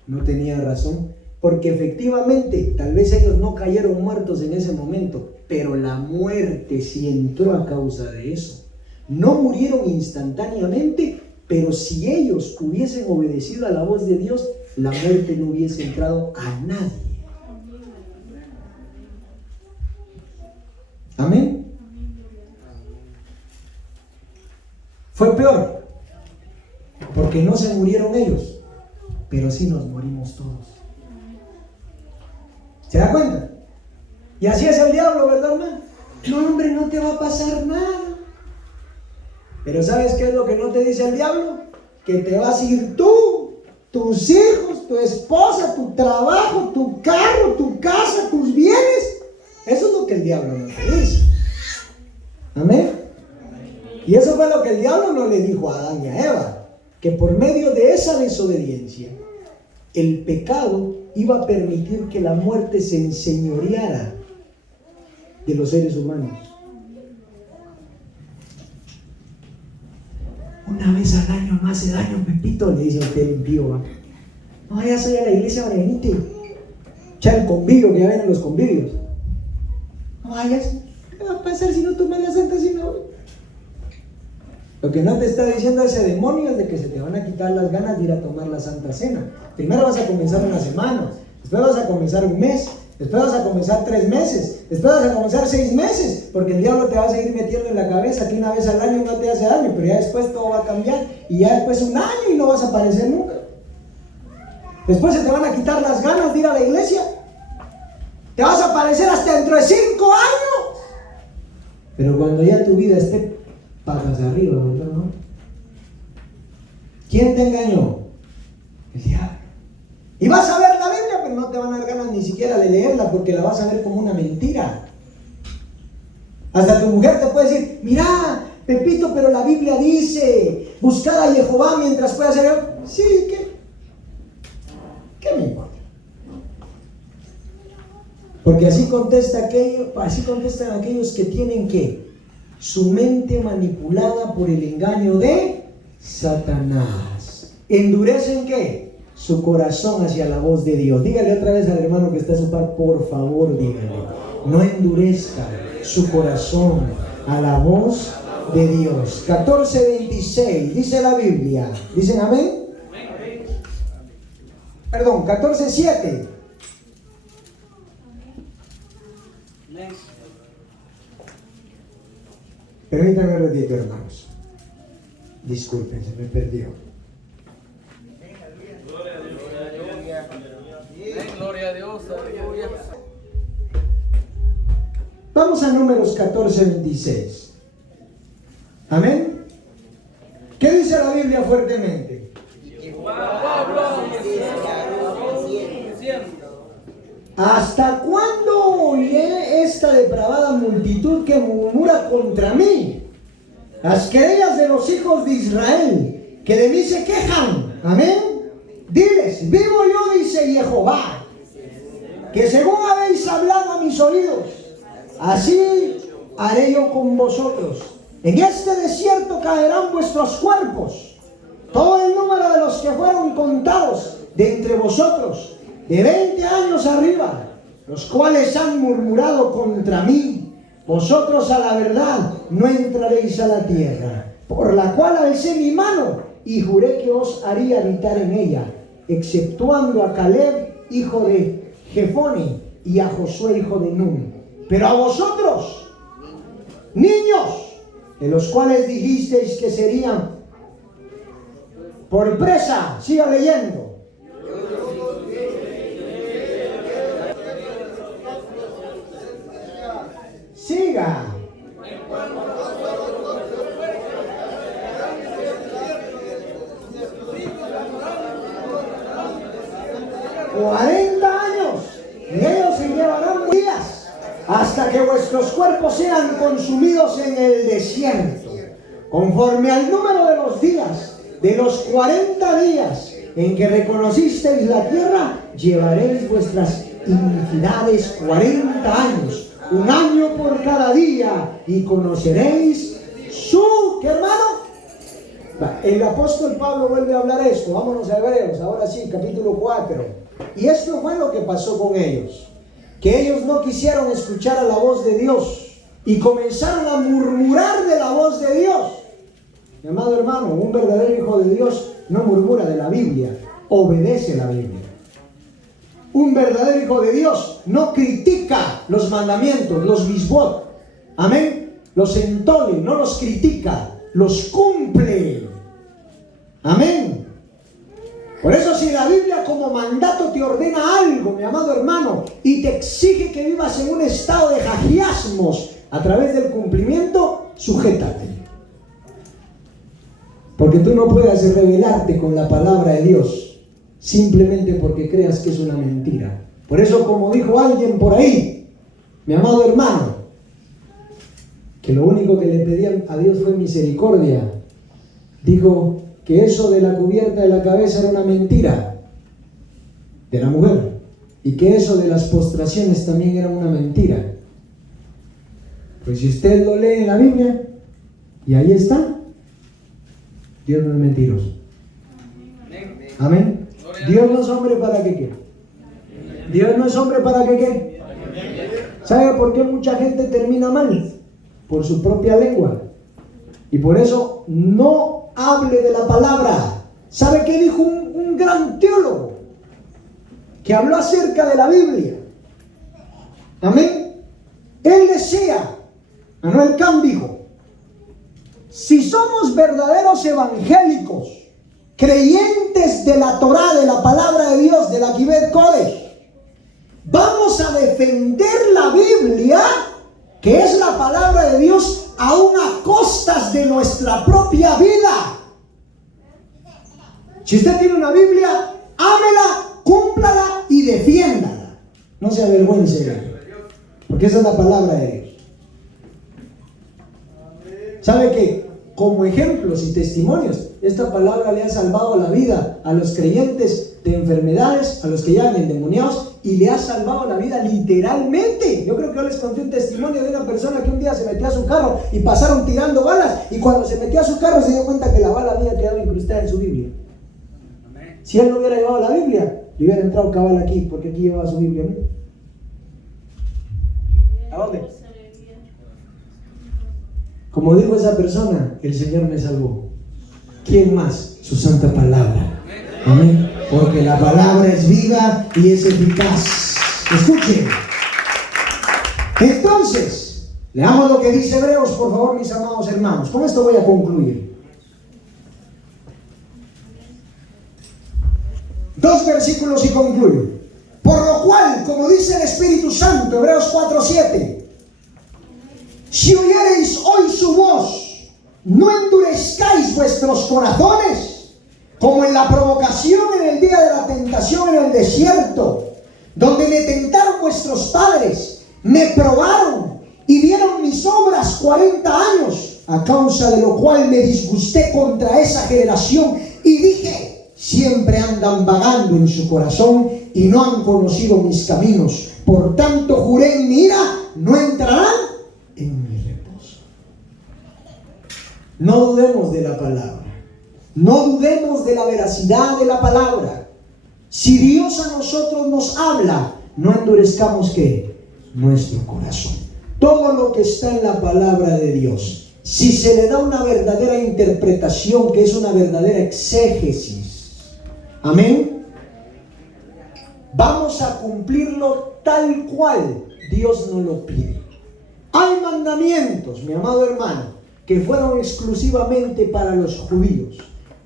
No tenía razón, porque efectivamente tal vez ellos no cayeron muertos en ese momento, pero la muerte sí entró a causa de eso. No murieron instantáneamente, pero si ellos hubiesen obedecido a la voz de Dios, la muerte no hubiese entrado a nadie. Amén. Fue peor, porque no se murieron ellos, pero sí nos morimos todos. ¿Se da cuenta? Y así es el diablo, ¿verdad, hermano? No, hombre, no te va a pasar nada. Pero ¿sabes qué es lo que no te dice el diablo? Que te vas a ir tú, tus hijos, tu esposa, tu trabajo, tu carro, tu casa, tus bienes. Eso es lo que el diablo no te dice. Amén. Y eso fue lo que el diablo no le dijo a Adán y a Eva, que por medio de esa desobediencia, el pecado iba a permitir que la muerte se enseñoreara de los seres humanos. Una vez al año no hace daño, Pepito, le dice a usted el impío, ¿va? No vayas hoy a la iglesia, ahora venite. Echar el convivio, que ya ven los convivios. No vayas, ¿qué va a pasar si no tomas la Santa Cena hoy? Lo que no te está diciendo ese demonio es de que se te van a quitar las ganas de ir a tomar la Santa Cena. Primero vas a comenzar una semana, después vas a comenzar un mes, después vas a comenzar 3 meses, después vas a comenzar 6 meses, porque el diablo te va a seguir metiendo en la cabeza que una vez al año no te hace daño, pero ya después todo va a cambiar, y ya después un año y no vas a aparecer nunca. Después se te van a quitar las ganas de ir a la iglesia. Te vas a aparecer hasta dentro de 5 años. Pero cuando ya tu vida esté patas arriba, ¿verdad? ¿No? ¿Quién te engañó? El diablo. Y vas a ver la Biblia, pero no te van a dar ganas ni siquiera de leerla, porque la vas a ver como una mentira. Hasta tu mujer te puede decir, mira, Pepito, pero la Biblia dice, buscar a Jehová mientras pueda hacer. Sí, ¿qué me importa? Porque así contestan aquellos que tienen que su mente manipulada por el engaño de Satanás. ¿Endurecen qué? Su corazón hacia la voz de Dios. Dígale otra vez al hermano que está a su par, por favor, dígale, no endurezca su corazón a la voz de Dios. 14:26 dice la Biblia. ¿Dicen amén? Perdón, 14:7. Permítanme un ratito, hermanos. Disculpen, se me perdió. Gloria a Dios, aleluya. Vamos a Números 14:26. Amén. ¿Qué dice la Biblia fuertemente? ¿Hasta cuándo oiré esta depravada multitud que murmura contra mí? Las querellas de los hijos de Israel, que de mí se quejan. Amén. Diles, vivo yo, dice Jehová, que según habéis hablado a mis oídos, así haré yo con vosotros. En este desierto caerán vuestros cuerpos, todo el número de los que fueron contados de entre vosotros, de 20 años arriba, los cuales han murmurado contra mí. Vosotros a la verdad no entraréis a la tierra, por la cual alcé mi mano y juré que os haría habitar en ella, exceptuando a Caleb, hijo de Jefone, y a Josué, hijo de Nun. Pero a vosotros, niños, de los cuales dijisteis que serían por presa, siga leyendo. Siga. 40 años, y ellos se llevarán días hasta que vuestros cuerpos sean consumidos en el desierto, conforme al número de los días, de los 40 días en que reconocisteis la tierra, llevaréis vuestras iniquidades 40 años, un año por cada día, y conoceréis su, ¿qué hermano? El apóstol Pablo vuelve a hablar esto. Vámonos a Hebreos, ahora sí, capítulo 4. Y esto fue lo que pasó con ellos, que ellos no quisieron escuchar a la voz de Dios y comenzaron a murmurar de la voz de Dios. Mi amado hermano, un verdadero hijo de Dios no murmura de la Biblia, obedece la Biblia. Un verdadero hijo de Dios no critica los mandamientos, los misbot, amén, los entole, no los critica, los cumple, amén. Por eso, si la Biblia como mandato te ordena algo, mi amado hermano, y te exige que vivas en un estado de jajiasmos a través del cumplimiento, sujétate. Porque tú no puedes rebelarte con la palabra de Dios simplemente porque creas que es una mentira. Por eso, como dijo alguien por ahí, Mi amado hermano, que lo único que le pedían a Dios fue misericordia, dijo que eso de la cubierta de la cabeza era una mentira de la mujer y que eso de las postraciones también era una mentira. Pues si usted lo lee en la Biblia, y ahí está, Dios no es mentiroso. Amén. Dios no es hombre para que qué. Dios no es hombre para que qué. ¿Sabe por qué mucha gente termina mal? Por su propia lengua. Y por eso no hable de la palabra. ¿Sabe qué dijo un gran teólogo que habló acerca de la Biblia? Amén. Él decía, Manuel Kahn dijo, si somos verdaderos evangélicos, creyentes de la Torá, de la palabra de Dios, de la Kibbutz Kodesh, vamos a defender la Biblia, que es la palabra de Dios, aún a costas de nuestra propia vida. Si usted tiene una Biblia, ámela, cúmplala y defiéndala. No se avergüence de ella, porque esa es la palabra de Dios. ¿Sabe qué? Como ejemplos y testimonios, esta palabra le ha salvado la vida a los creyentes de enfermedades, a los que llegan endemoniados, y le ha salvado la vida literalmente. Yo creo que yo les conté un testimonio de una persona que un día se metió a su carro y pasaron tirando balas, y cuando se metió a su carro se dio cuenta que la bala había quedado incrustada en su Biblia. Si él no hubiera llevado la Biblia, le hubiera entrado cabal aquí, porque aquí llevaba su Biblia, ¿no? ¿A dónde? Como dijo esa persona, el Señor me salvó. ¿Quién más? Su santa palabra. Amén. Porque la palabra es viva y es eficaz. Escuchen. Entonces, leamos lo que dice Hebreos, por favor, mis amados hermanos. Con esto voy a concluir. 2 versículos y concluyo. Por lo cual, como dice el Espíritu Santo, Hebreos 4:7, si oyereis hoy su voz, no endurezcáis vuestros corazones, como en la provocación en el día de la tentación en el desierto, donde me tentaron vuestros padres, me probaron y vieron mis obras 40 años, a causa de lo cual me disgusté contra esa generación y dije, siempre andan vagando en su corazón y no han conocido mis caminos. Por tanto juré en mi ira, no entrarán en mi reposo. No dudemos de la palabra. No dudemos de la veracidad de la palabra. Si Dios a nosotros nos habla, no endurezcamos ¿qué? Nuestro corazón. Todo lo que está en la palabra de Dios, si se le da una verdadera interpretación, que es una verdadera exégesis, amén, vamos a cumplirlo tal cual Dios nos lo pide. Hay mandamientos, mi amado hermano, que fueron exclusivamente para los judíos,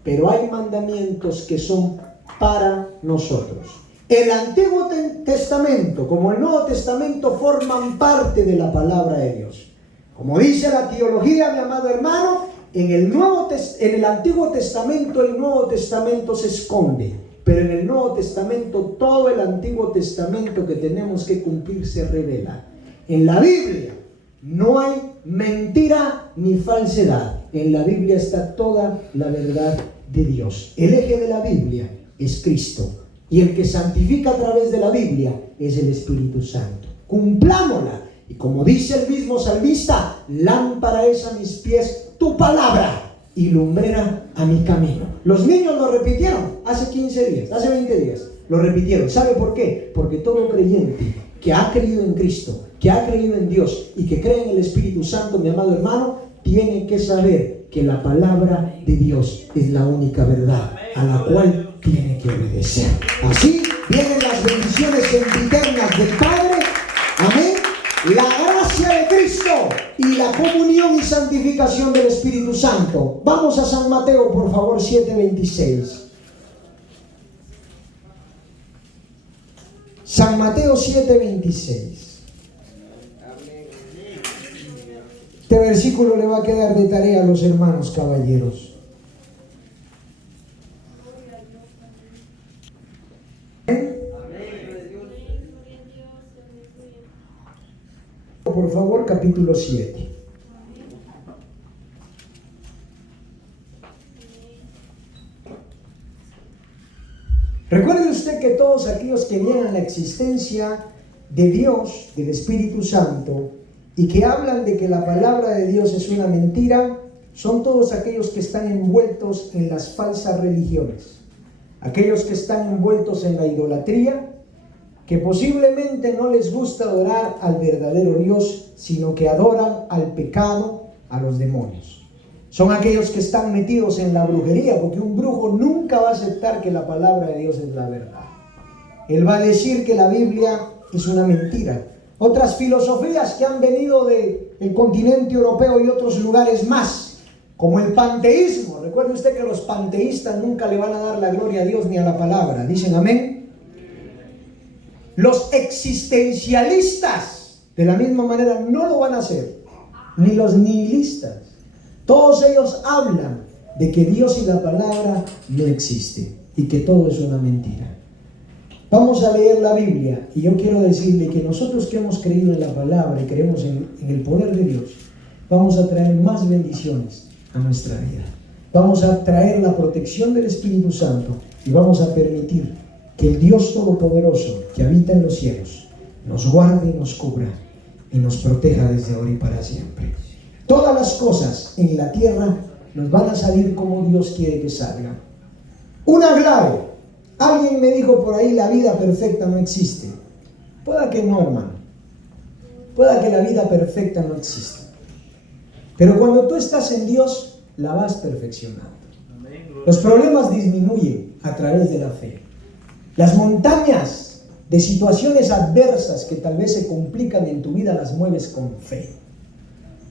pero hay mandamientos que son para nosotros. El Antiguo Testamento como el Nuevo Testamento forman parte de la palabra de Dios. Como dice la teología, mi amado hermano, en el Antiguo Testamento el Nuevo Testamento se esconde, pero en el Nuevo Testamento todo el Antiguo Testamento que tenemos que cumplir se revela. En la Biblia no hay mentira ni falsedad. En la Biblia está toda la verdad de Dios. El eje de la Biblia es Cristo. Y el que santifica a través de la Biblia es el Espíritu Santo. Cumplámosla. Y como dice el mismo salmista, lámpara es a mis pies tu palabra y lumbrera a mi camino. Los niños lo repitieron hace 15 días, hace 20 días. Lo repitieron. ¿Sabe por qué? Porque todo creyente que ha creído en Cristo, que ha creído en Dios y que cree en el Espíritu Santo, mi amado hermano, tiene que saber que la palabra de Dios es la única verdad a la cual tiene que obedecer. Así vienen las bendiciones sempiternas del Padre, amén, la gracia de Cristo y la comunión y santificación del Espíritu Santo. Vamos a San Mateo, por favor, 7:26. San Mateo 7:26. Este versículo le va a quedar de tarea a los hermanos caballeros. por favor, capítulo 7. Recuerde usted que todos aquellos que niegan la existencia de Dios, del Espíritu Santo, y que hablan de que la palabra de Dios es una mentira, son todos aquellos que están envueltos en las falsas religiones, aquellos que están envueltos en la idolatría, que posiblemente no les gusta adorar al verdadero Dios, sino que adoran al pecado, a los demonios. Son aquellos que están metidos en la brujería, porque un brujo nunca va a aceptar que la palabra de Dios es la verdad. Él va a decir que la Biblia es una mentira. Otras filosofías que han venido del continente europeo y otros lugares más, como el panteísmo. Recuerde usted que los panteístas nunca le van a dar la gloria a Dios ni a la palabra. ¿Dicen amén? Los existencialistas, de la misma manera, no lo van a hacer. Ni los nihilistas. Todos ellos hablan de que Dios y la palabra no existen y que todo es una mentira. Vamos a leer la Biblia y yo quiero decirle que nosotros que hemos creído en la palabra y creemos en el poder de Dios, vamos a traer más bendiciones a nuestra vida. Vamos a traer la protección del Espíritu Santo y vamos a permitir que el Dios Todopoderoso que habita en los cielos nos guarde y nos cubra y nos proteja desde ahora y para siempre. Todas las cosas en la tierra nos van a salir como Dios quiere que salgan. Una clave. Alguien me dijo por ahí, la vida perfecta no existe. Pueda que no, hermano. Pueda que la vida perfecta no exista. Pero cuando tú estás en Dios, la vas perfeccionando. Los problemas disminuyen a través de la fe. Las montañas de situaciones adversas que tal vez se complican en tu vida las mueves con fe.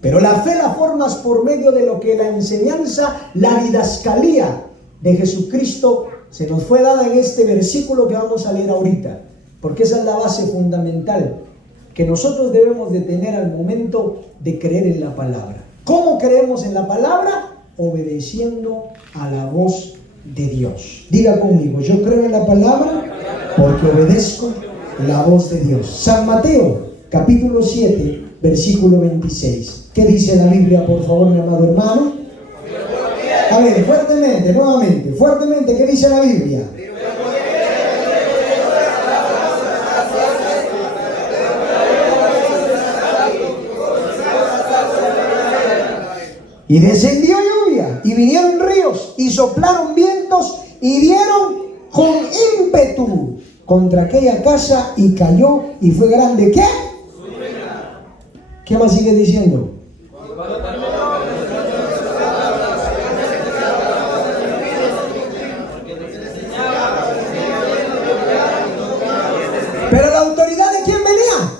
Pero la fe la formas por medio de lo que la enseñanza, la didascalía de Jesucristo se nos fue dada en este versículo que vamos a leer ahorita, porque esa es la base fundamental que nosotros debemos de tener al momento de creer en la palabra. ¿Cómo creemos en la palabra? Obedeciendo a la voz de Dios. Diga conmigo, yo creo en la palabra porque obedezco la voz de Dios. San Mateo, capítulo 7, versículo 26. ¿Qué dice la Biblia, por favor, mi amado hermano? A ver, fuertemente, nuevamente, fuertemente, ¿qué dice la Biblia? Y descendió lluvia, y vinieron ríos, y soplaron vientos, y dieron con ímpetu contra aquella casa, y cayó, y fue grande. ¿Qué? ¿Qué más sigue diciendo? Pero la autoridad de quién venía,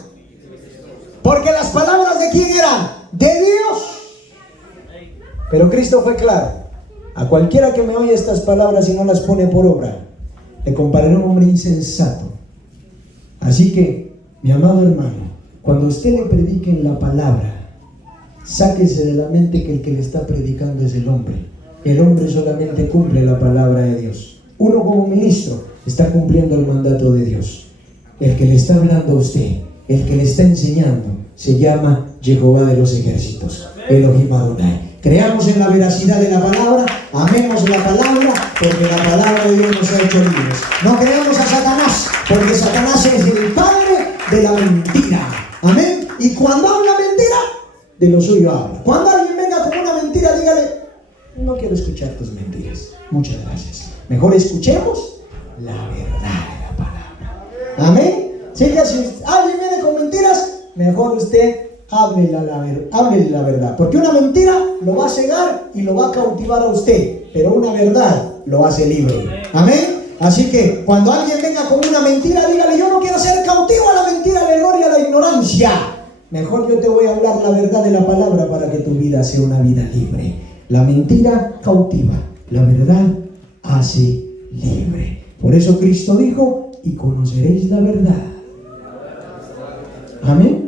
porque las palabras de quién eran, de Dios. Pero Cristo fue claro: a cualquiera que me oye estas palabras y no las pone por obra, le compararé a un hombre insensato. Así que, mi amado hermano, cuando usted le predique en la palabra, sáquese de la mente que el que le está predicando es el hombre. El hombre solamente cumple la palabra de Dios. Uno como ministro está cumpliendo el mandato de Dios. El que le está hablando a usted, el que le está enseñando, se llama Jehová de los ejércitos, Elohim Adonai. Creamos en la veracidad de la palabra, amemos la palabra, porque la palabra de Dios nos ha hecho libres. No creamos a Satanás, porque Satanás es el padre de la mentira. Amén. Y cuando habla mentira, de lo suyo habla. Cuando alguien venga con una mentira, dígale: no quiero escuchar tus mentiras, muchas gracias. Mejor escuchemos la verdad de la palabra. Amén. Si alguien viene con mentiras, mejor usted hable la verdad, porque una mentira lo va a cegar y lo va a cautivar a usted, pero una verdad lo hace libre. Amén. Así que cuando alguien venga con una mentira, dígale: yo no quiero ser cautivo a la mentira, al error y a la ignorancia. Mejor yo te voy a hablar la verdad de la palabra para que tu vida sea una vida libre. La mentira cautiva, la verdad hace libre. Por eso Cristo dijo: y conoceréis la verdad. Amén.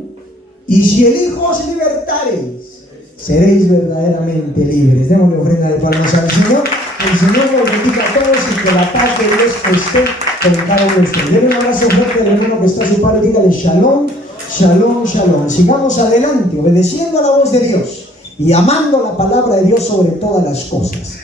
Y si el Hijo os libertareis, seréis verdaderamente libres. Démosle ofrenda de palmas al Señor. El Señor los bendiga a todos y que la paz de Dios esté con cada uno de ustedes. Denle un abrazo fuerte al hermano que está a su padre. Dígale: Shalom, Shalom, shalom. Sigamos adelante, obedeciendo a la voz de Dios y amando la palabra de Dios sobre todas las cosas.